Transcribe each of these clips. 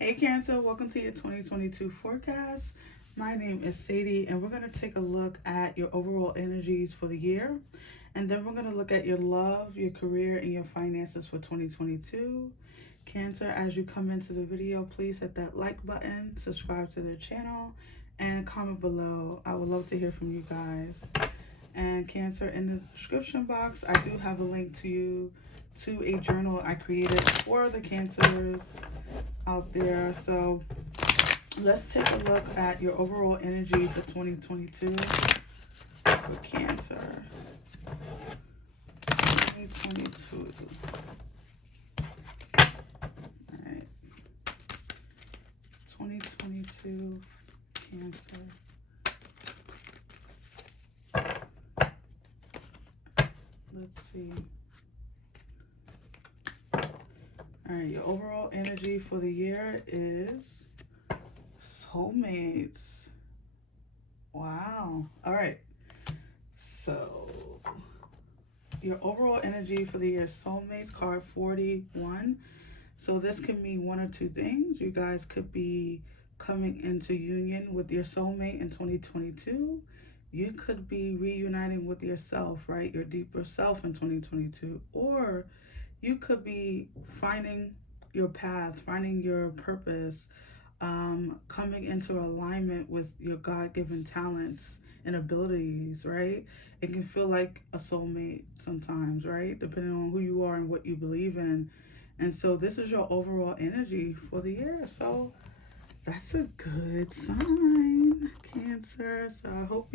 Hey Cancer, welcome to your 2022 forecast. My name is Sadie, and we're going to take a look at your overall energies for the year. And then we're going to look at your love, your career, and your finances for 2022. Cancer, as you come into the video, please hit that like button, subscribe to their channel, and comment below. I would love to hear from you guys. And Cancer, in the description box, I do have a link to a journal I created for the Cancers out there. So let's take a look at your overall energy for 2022 for Cancer. 2022. All right. 2022 Cancer. Let's see. All right, your overall energy for the year is soulmates. Wow. All right. So, your overall energy for the year is soulmates, card 41. So, this can mean one or two things. You guys could be coming into union with your soulmate in 2022. You could be reuniting with yourself, right? Your deeper self in 2022. Or you could be finding your path, finding your purpose, coming into alignment with your God-given talents and abilities, right? It can feel like a soulmate sometimes, right? Depending on who you are and what you believe in. And so this is your overall energy for the year. So that's a good sign, Cancer. So I hope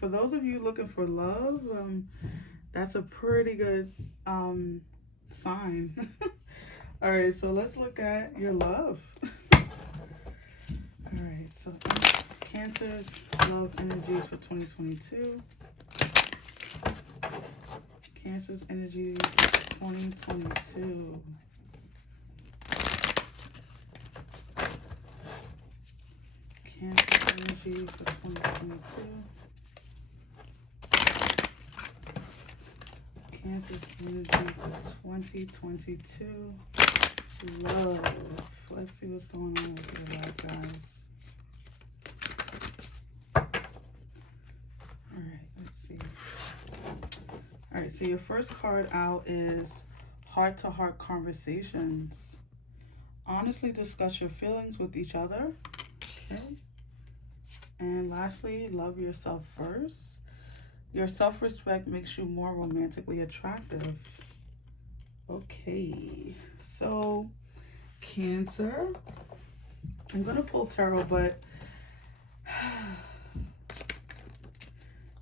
for those of you looking for love, that's a pretty good sign. All right, so let's look at your love. All right, so Cancer's love energies for 2022. Cancer's energies 2022. Cancer's energy for 2022. Cancer's energy for 2022. Love. Let's see what's going on with your love, guys. All right, let's see. All right, so your first card out is heart-to-heart conversations. Honestly discuss your feelings with each other. Okay. And lastly, love yourself first. Your self-respect makes you more romantically attractive. Okay, so Cancer, I'm going to pull tarot, but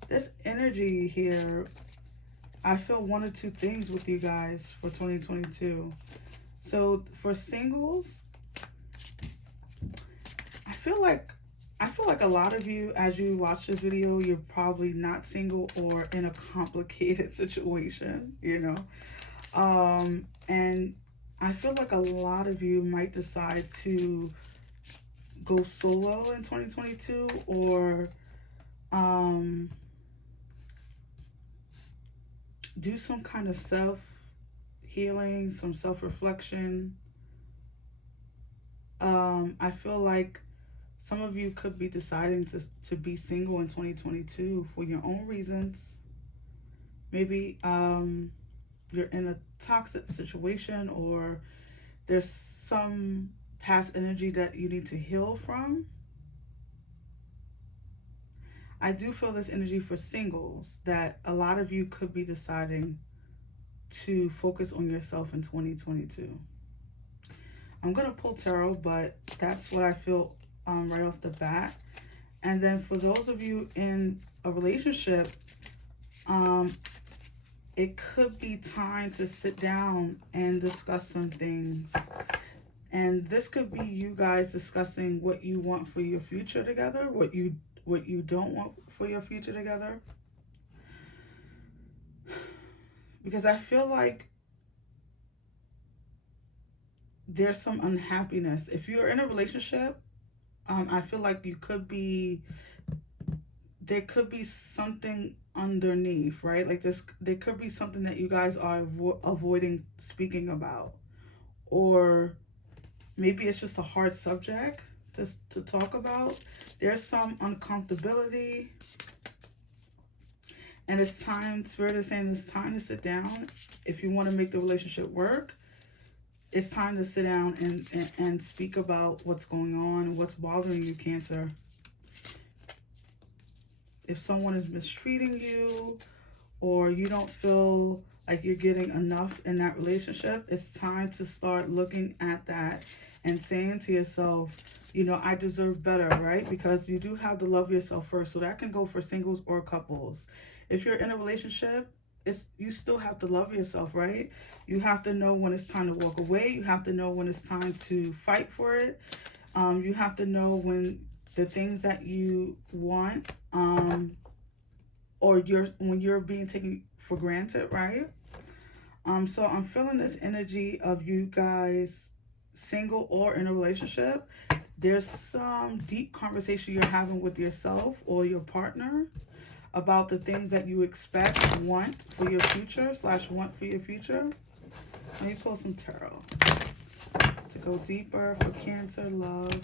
this energy here, I feel one or two things with you guys for 2022. So for singles, I feel like a lot of you, as you watch this video, you're probably not single or in a complicated situation, and I feel like a lot of you might decide to go solo in 2022 or do some kind of self-healing, some self-reflection. I feel like some of you could be deciding to be single in 2022 for your own reasons. Maybe you're in a toxic situation, or there's some past energy that you need to heal from. I do feel this energy for singles, that a lot of you could be deciding to focus on yourself in 2022. I'm going to pull tarot, but that's what I feel right off the bat. And then for those of you in a relationship, it could be time to sit down and discuss some things. And this could be you guys discussing what you want for your future together, what you don't want for your future together. Because I feel like there's some unhappiness. If you're in a relationship, I feel like there could be something underneath, right? Like there could be something that you guys are avoiding speaking about, or Maybe it's just a hard subject to talk about. There's some uncomfortability, and it's time, Spirit is saying it's time to sit down. If you want to make the relationship work, it's time to sit down and speak about what's going on, what's bothering you, Cancer. If someone is mistreating you, or you don't feel like you're getting enough in that relationship, it's time to start looking at that and saying to yourself, you know, I deserve better, right? Because you do have to love yourself first. So that can go for singles or couples. If you're in a relationship, it's, you still have to love yourself, right? You have to know when it's time to walk away. You have to know when it's time to fight for it. You have to know when the things that you want, or when you're being taken for granted, right? So I'm feeling this energy of you guys, single or in a relationship. There's some deep conversation you're having with yourself or your partner about the things that you expect, want for your future / want for your future. Let me pull some tarot to go deeper for Cancer love.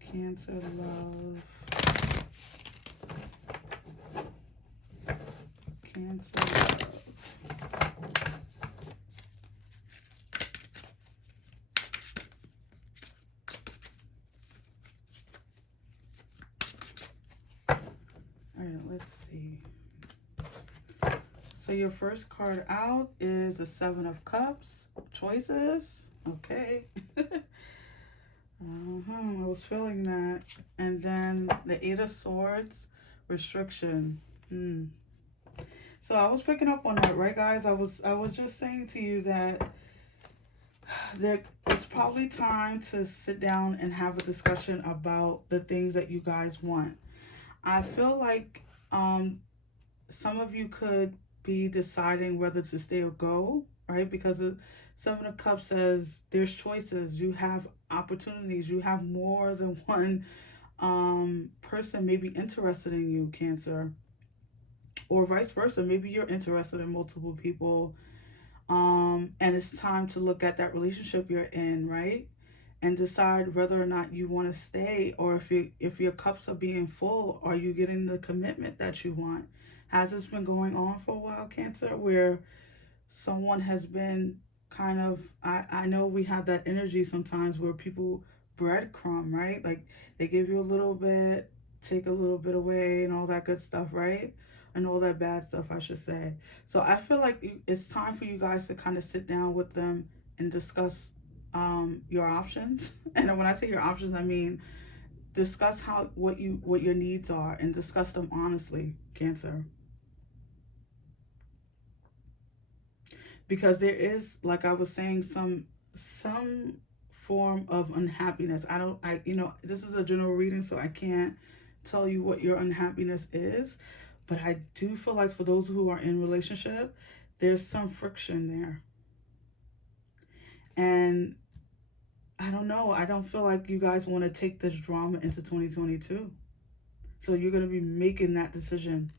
Cancer love. Cancer love. Alright, let's see. So your first card out is the Seven of Cups. Choices. Okay. I was feeling that. And then the Eight of Swords. Restriction. So I was picking up on that, right, guys? I was just saying to you that it's probably time to sit down and have a discussion about the things that you guys want. I feel like some of you could be deciding whether to stay or go, right? Because the Seven of Cups says there's choices, you have opportunities, you have more than one person maybe interested in you, Cancer, or vice versa. Maybe you're interested in multiple people, and it's time to look at that relationship you're in, right? And decide whether or not you want to stay, or if your cups are being full, are you getting the commitment that you want? Has this been going on for a while, Cancer, where someone has been kind of, I know we have that energy sometimes where people breadcrumb, right? Like they give you a little bit, take a little bit away, and all that good stuff, right? And all that bad stuff, I should say. So I feel like it's time for you guys to kind of sit down with them and discuss your options. And when I say your options, I mean discuss what your needs are, and discuss them honestly, Cancer. Because there is, like I was saying, some form of unhappiness. This is a general reading, so I can't tell you what your unhappiness is, but I do feel like for those who are in relationship, there's some friction there. And I don't know, I don't feel like you guys want to take this drama into 2022. So you're going to be making that decision.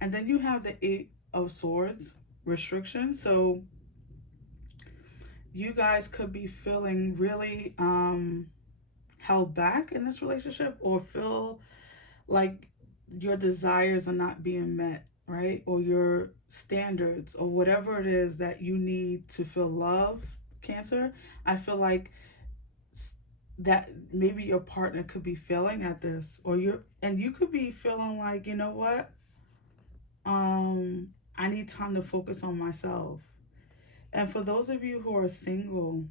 And then you have the Eight of Swords, restriction. So you guys could be feeling really held back in this relationship, or feel like your desires are not being met, right? Or your standards, or whatever it is that you need to feel love, Cancer. I feel like that maybe your partner could be failing at this, or you could be feeling like, you know what, I need time to focus on myself. And for those of you who are single,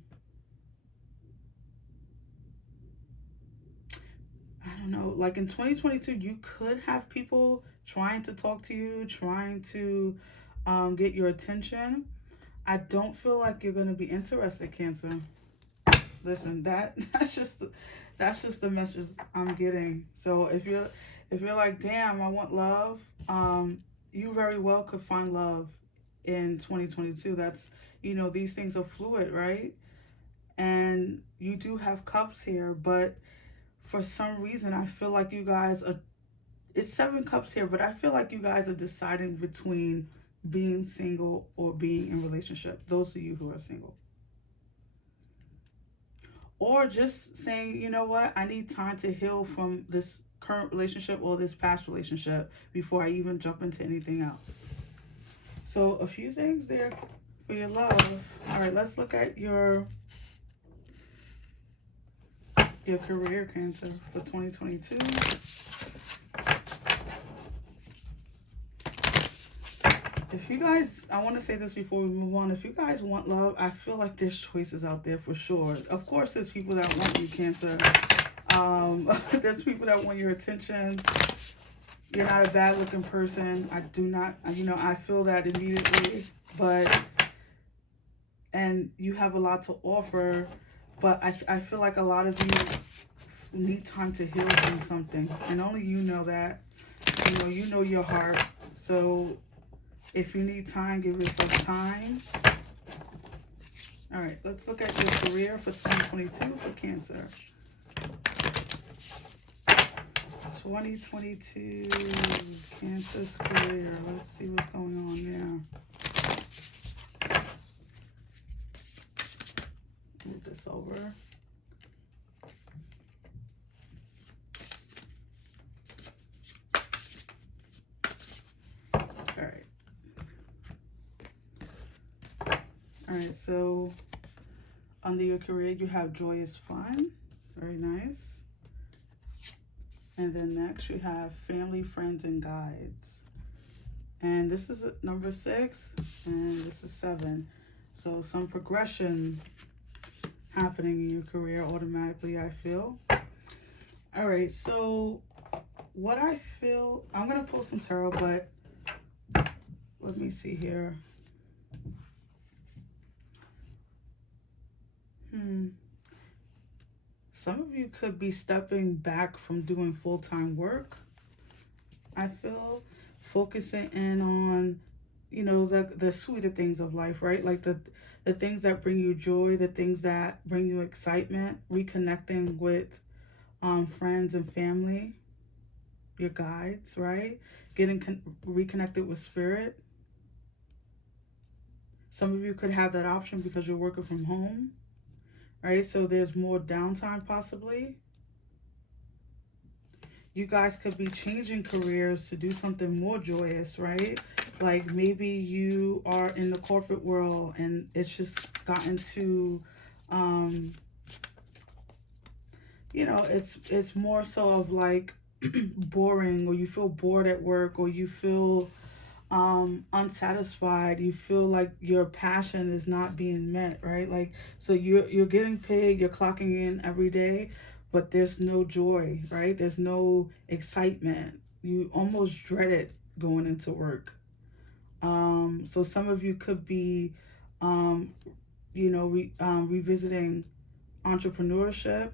I don't know, like in 2022, you could have people trying to talk to you, trying to get your attention. I don't feel like you're going to be interested, Cancer. Listen, that's just the message I'm getting. So if you're like, damn, I want love, you very well could find love in 2022. That's, these things are fluid, right? And you do have cups here, but for some reason I feel like you guys are, it's Seven Cups here, but I feel like you guys are deciding between being single or being in relationship. Those of you who are single. or just saying, you know what, I need time to heal from this current relationship or this past relationship before I even jump into anything else. So a few things there for your love. All right, let's look at your career, Cancer, for 2022. If you guys, I want to say this before we move on. If you guys want love, I feel like there's choices out there for sure. Of course, there's people that want you, Cancer. There's people that want your attention. You're not a bad looking person. I do not, I feel that immediately. And you have a lot to offer, but I feel like a lot of you need time to heal from something. And only you know that. You know your heart. So if you need time, give yourself time. All right, let's look at your career for 2022 for Cancer. 2022 Cancer's career. Let's see what's going on there. Move this over. All right, so under your career, you have joyous fun. Very nice. And then next you have family, friends, and guides. And this is number 6, and this is 7. So some progression happening in your career automatically, I feel. All right, so what I feel, I'm going to pull some tarot, but let me see here. Some of you could be stepping back from doing full-time work. I feel focusing in on, the sweeter things of life, right? Like the things that bring you joy, the things that bring you excitement, reconnecting with friends and family, your guides, right? Getting reconnected with spirit. Some of you could have that option because you're working from home. Right, so there's more downtime possibly. You guys could be changing careers to do something more joyous, right? Like maybe you are in the corporate world and it's just gotten to, it's more so of like boring, or you feel bored at work, or you feel unsatisfied, you feel like your passion is not being met, right? Like, so you're getting paid, you're clocking in every day, but there's no joy, right? There's no excitement. You almost dread it going into work. So some of you could be revisiting entrepreneurship,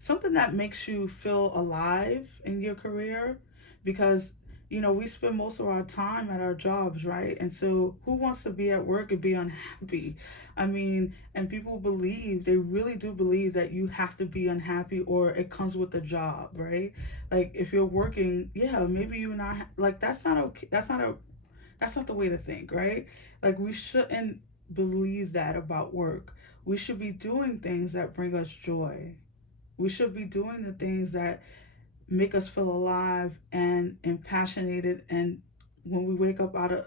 something that makes you feel alive in your career, because we spend most of our time at our jobs, right? And so who wants to be at work and be unhappy? I mean, and people believe, they really do believe that you have to be unhappy or it comes with the job, right? Like if you're working, yeah, maybe you're not, like that's not okay. That's not the way to think, right? Like we shouldn't believe that about work. We should be doing things that bring us joy. We should be doing the things that make us feel alive and passionated, and when we wake up out of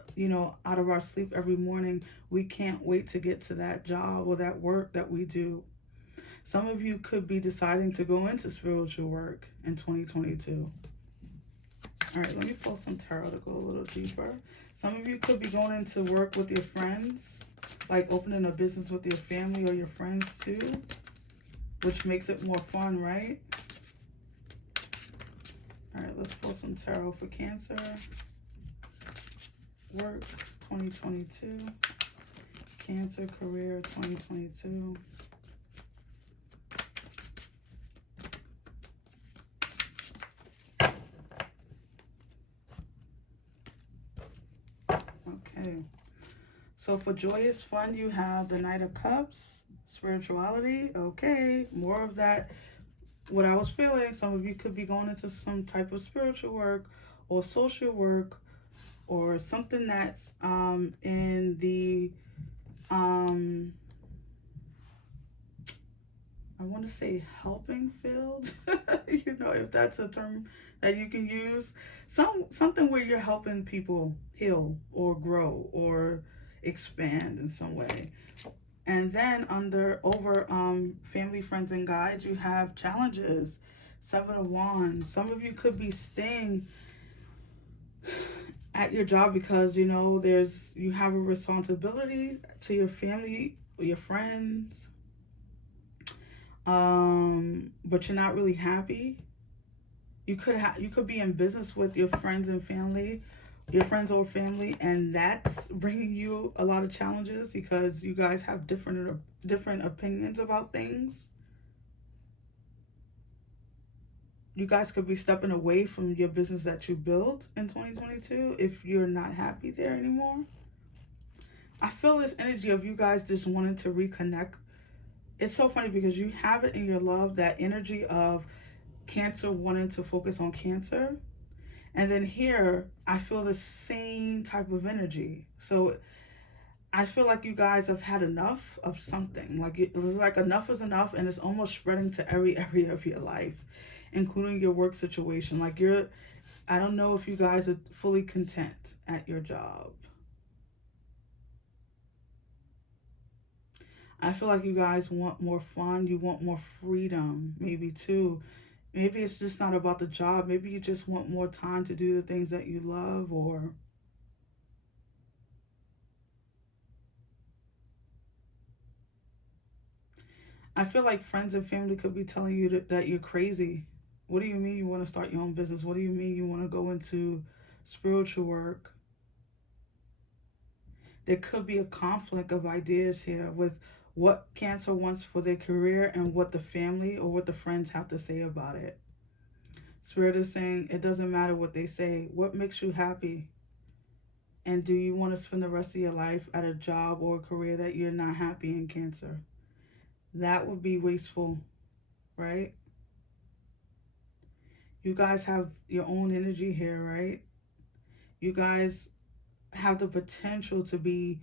our sleep every morning, we can't wait to get to that job or that work that we do. Some of you could be deciding to go into spiritual work in 2022. All right, let me pull some tarot to go a little deeper. Some of you could be going into work with your friends, like opening a business with your family or your friends too, which makes it more fun, right? All right, let's pull some tarot for Cancer. Work 2022. Cancer career 2022. Okay. So for joyous fun, you have the Knight of Cups, spirituality. Okay, more of that. What I was feeling, some of you could be going into some type of spiritual work or social work, or something that's in the I want to say helping field, you know, if that's a term that you can use. Something where you're helping people heal or grow or expand in some way. And then over family, friends, and guides, you have challenges. Seven of Wands. Some of you could be staying at your job because you have a responsibility to your family, your friends, but you're not really happy. You could be in business with your friends and family, your friends or family, and that's bringing you a lot of challenges because you guys have different opinions about things. You guys could be stepping away from your business that you built in 2022 if you're not happy there anymore. I feel this energy of you guys just wanting to reconnect. It's so funny because you have it in your love, that energy of Cancer wanting to focus on Cancer. And then here, I feel the same type of energy. So I feel like you guys have had enough of something. Like it's like enough is enough, and it's almost spreading to every area of your life, including your work situation. Like I don't know if you guys are fully content at your job. I feel like you guys want more fun. You want more freedom, maybe too. Maybe it's just not about the job. Maybe you just want more time to do the things that you love, or I feel like friends and family could be telling you that you're crazy. What do you mean you want to start your own business? What do you mean you want to go into spiritual work? There could be a conflict of ideas here with what Cancer wants for their career and what the family or what the friends have to say about it. Spirit is saying it doesn't matter what they say. What makes you happy? And do you want to spend the rest of your life at a job or a career that you're not happy in, Cancer? That would be wasteful, right? You guys have your own energy here, right? You guys have the potential to be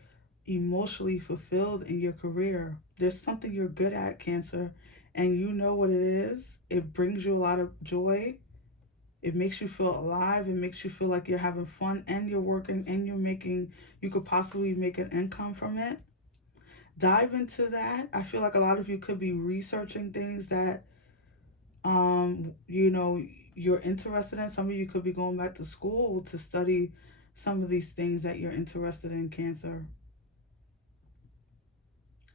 emotionally fulfilled in your career. There's something you're good at, Cancer, and you know what it is. It brings you a lot of joy. It makes you feel alive. It makes you feel like you're having fun and you're working and you could possibly make an income from it. Dive into that. I feel like a lot of you could be researching things that, you're interested in. Some of you could be going back to school to study some of these things that you're interested in, Cancer.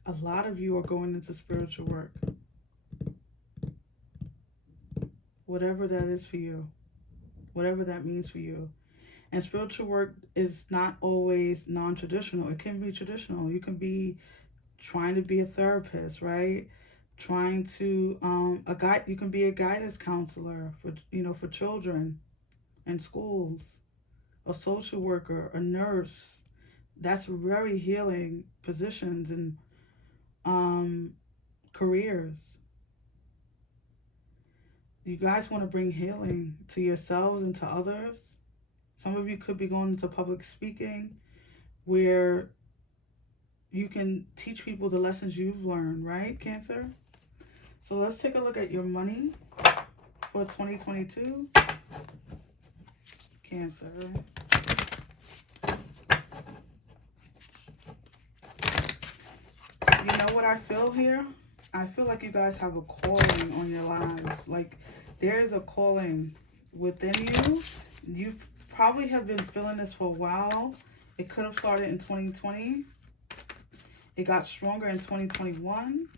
A lot of you are going into spiritual work. Whatever that is for you. Whatever that means for you. And spiritual work is not always non-traditional. It can be traditional. You can be trying to be a therapist, right? Trying to a guide. You can be a guidance counselor for children in schools, a social worker, a nurse. That's very healing positions and careers. You guys want to bring healing to yourselves and to others. Some of you could be going into public speaking where you can teach people the lessons you've learned, right, Cancer? So let's take a look at your money for 2022. Cancer. You know what I feel here? I feel like you guys have a calling on your lives. Like there is a calling within you. You probably have been feeling this for a while. It could have started in 2020. It got stronger in 2021.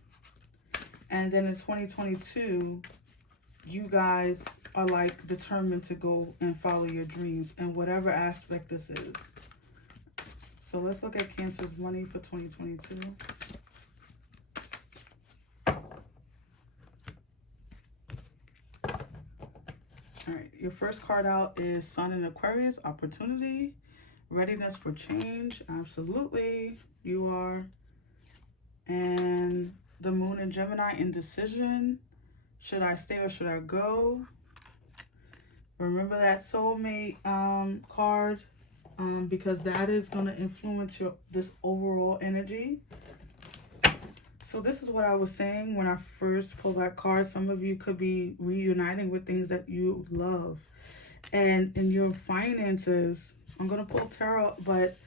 And then in 2022, you guys are like determined to go and follow your dreams in whatever aspect this is. So let's look at Cancer's money for 2022. All right, your first card out is Sun in Aquarius, opportunity, readiness for change. Absolutely, you are. And the Moon in Gemini, indecision. Should I stay or should I go? Remember that soulmate card because that is going to influence this overall energy. So this is what I was saying when I first pulled that card. Some of you could be reuniting with things that you love. And in your finances, I'm going to pull tarot, but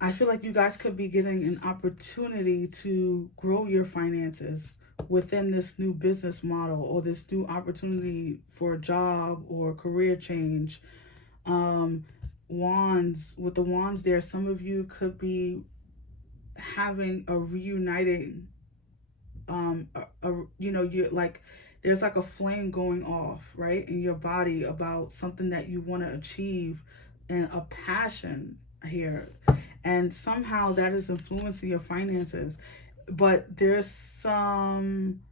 I feel like you guys could be getting an opportunity to grow your finances within this new business model or this new opportunity for a job or career change. Um, Wands, with the wands there, some of you could be having a reuniting, you like, there's like a flame going off, right, in your body about something that you want to achieve and a passion here, and somehow that is influencing your finances. But there's some,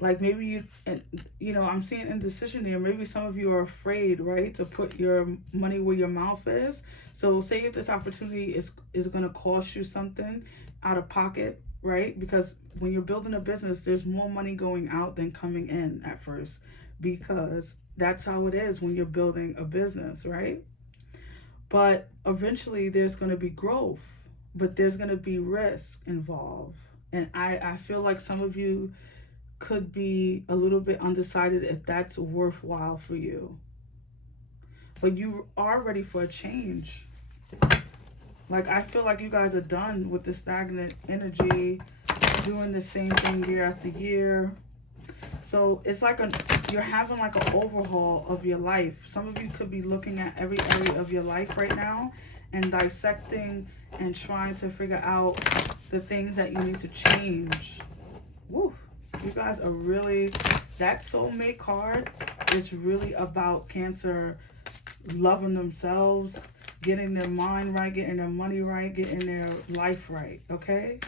like, maybe I'm seeing indecision there. Maybe some of you are afraid, right, to put your money where your mouth is. So say if this opportunity is going to cost you something out of pocket, right? Because when you're building a business, there's more money going out than coming in at first, because that's how it is when you're building a business, right? But eventually there's going to be growth, but there's going to be risk involved. And I feel like some of you could be a little bit undecided if that's worthwhile for you. But you are ready for a change. Like, I feel like you guys are done with the stagnant energy, doing the same thing year after year. So it's like you're having like an overhaul of your life. Some of you could be looking at every area of your life right now and dissecting and trying to figure out the things that you need to change. Woo. You guys are really, that soulmate card is really about Cancer loving themselves, getting their mind right, getting their money right, getting their life right, okay?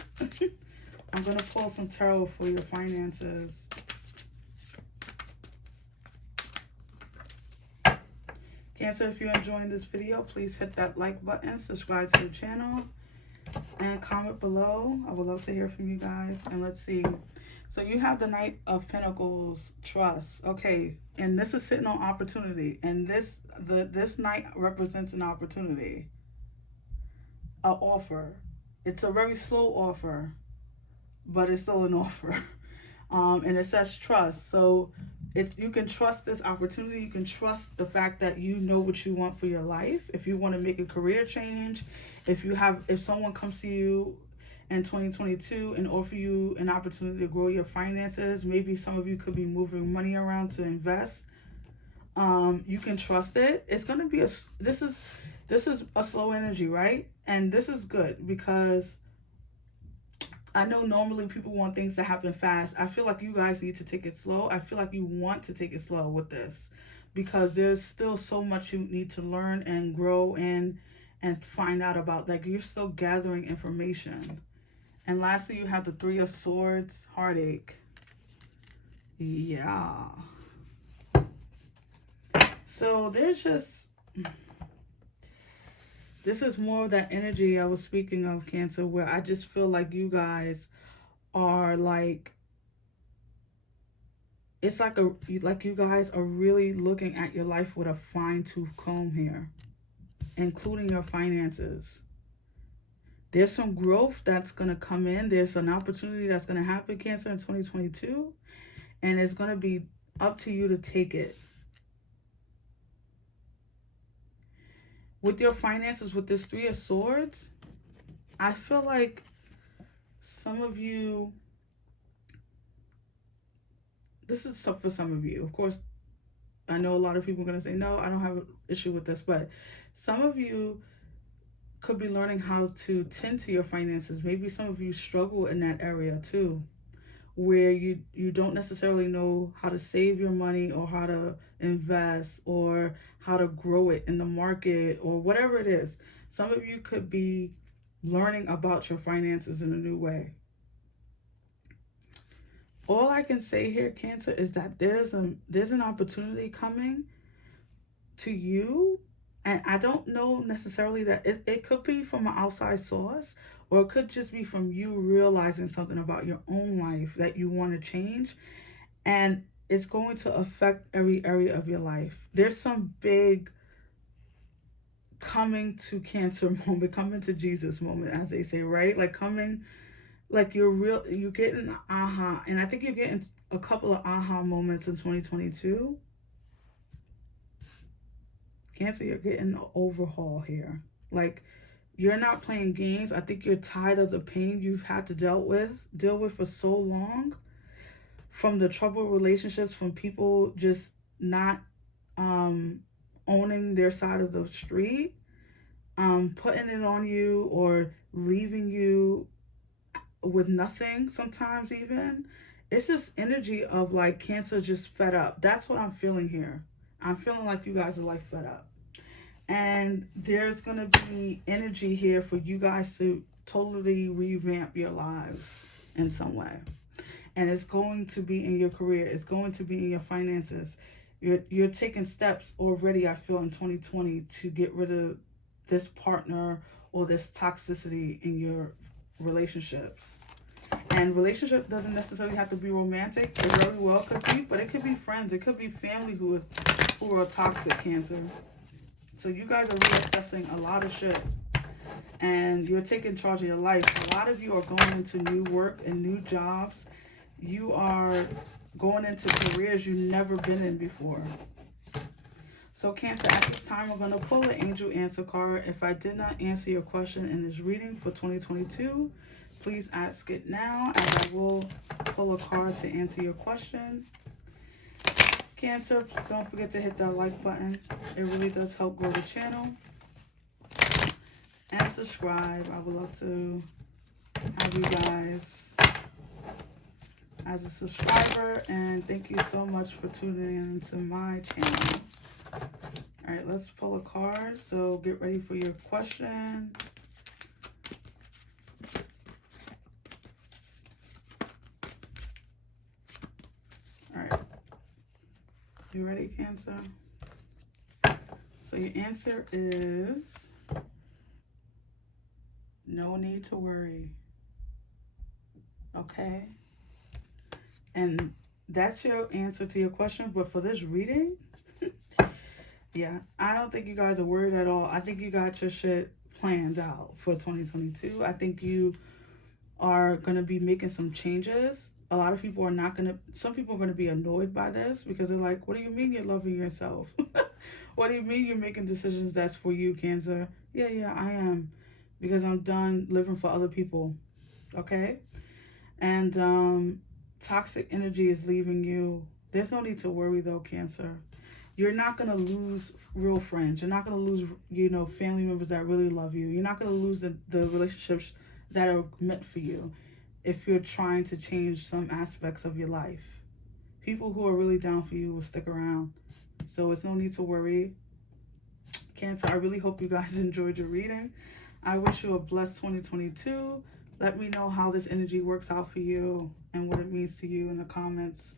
I'm going to pull some tarot for your finances. Cancer, if you're enjoying this video, please hit that like button, subscribe to the channel, and comment below. I would love to hear from you guys. And let's see. So you have the Knight of Pentacles, trust. Okay, and this is sitting on opportunity. And this Knight represents an opportunity, an offer. It's a very slow offer, but it's still an offer. And it says trust. So you can trust this opportunity. You can trust the fact that you know what you want for your life. If you want to make a career change, if someone comes to you in 2022 and offer you an opportunity to grow your finances, maybe some of you could be moving money around to invest. You can trust it. It's going to be this is a slow energy, right? And this is good because I know normally people want things to happen fast. I feel like you guys need to take it slow. I feel like you want to take it slow with this because there's still so much you need to learn and grow and find out about. Like, you're still gathering information. And lastly, you have the Three of Swords, heartache. Yeah. So there's just, this is more of that energy I was speaking of, Cancer, where I just feel like you guys are like, it's like you guys are really looking at your life with a fine-tooth comb here, including your finances. There's some growth that's going to come in. There's an opportunity that's going to happen, Cancer, in 2022. And it's going to be up to you to take it. With your finances, with this Three of Swords, I feel like some of you, this is for some of you. Of course, I know a lot of people are going to say, no, I don't have an issue with this. But some of you could be learning how to tend to your finances. Maybe some of you struggle in that area too, where you don't necessarily know how to save your money or how to invest or how to grow it in the market or whatever it is. Some of you could be learning about your finances in a new way. All I can say here, Cancer, is that there's an opportunity coming to you. And I don't know necessarily that it could be from an outside source, or it could just be from you realizing something about your own life that you want to change. And it's going to affect every area of your life. There's some big coming to Cancer moment, coming to Jesus moment, as they say, right? Like coming Like you're getting aha, and I think you're getting a couple of aha moments in 2022. Cancer, you're getting an overhaul here. Like, you're not playing games. I think you're tired of the pain you've had to deal with for so long, from the troubled relationships, from people just not um owning their side of the street, putting it on you or leaving you with nothing sometimes. Even it's just energy of like Cancer just fed up. That's what I'm feeling here. I'm feeling like you guys are like fed up, and there's going to be energy here for you guys to totally revamp your lives in some way. And it's going to be in your career, it's going to be in your finances. You're taking steps already, I feel, in 2020 to get rid of this partner or this toxicity in your relationships. And relationship doesn't necessarily have to be romantic. It very well could be, but it could be friends, it could be family who are toxic, Cancer. So you guys are reassessing a lot of shit, and you're taking charge of your life. A lot of you are going into new work and new jobs. You are going into careers you've never been in before. So Cancer, at this time, we're going to pull an angel answer card. If I did not answer your question in this reading for 2022, please ask it now, as I will pull a card to answer your question. Cancer, don't forget to hit that like button. It really does help grow the channel. And subscribe. I would love to have you guys as a subscriber. And thank you so much for tuning in to my channel. All right, let's pull a card. So get ready for your question. All right. You ready, Cancer? So your answer is no need to worry. Okay? And that's your answer to your question. But for this reading, yeah, I don't think you guys are worried at all. I think you got your shit planned out for 2022. I think you are going to be making some changes. A lot of people are not going to, some people are going to be annoyed by this because they're like, what do you mean you're loving yourself? What do you mean you're making decisions that's for you, Cancer? Yeah, I am. Because I'm done living for other people. Okay? And toxic energy is leaving you. There's no need to worry though, Cancer. You're not going to lose real friends. You're not going to lose, family members that really love you. You're not going to lose the relationships that are meant for you if you're trying to change some aspects of your life. People who are really down for you will stick around. So it's no need to worry. Cancer, I really hope you guys enjoyed your reading. I wish you a blessed 2022. Let me know how this energy works out for you and what it means to you in the comments.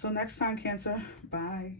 Till next time, Cancer. Bye.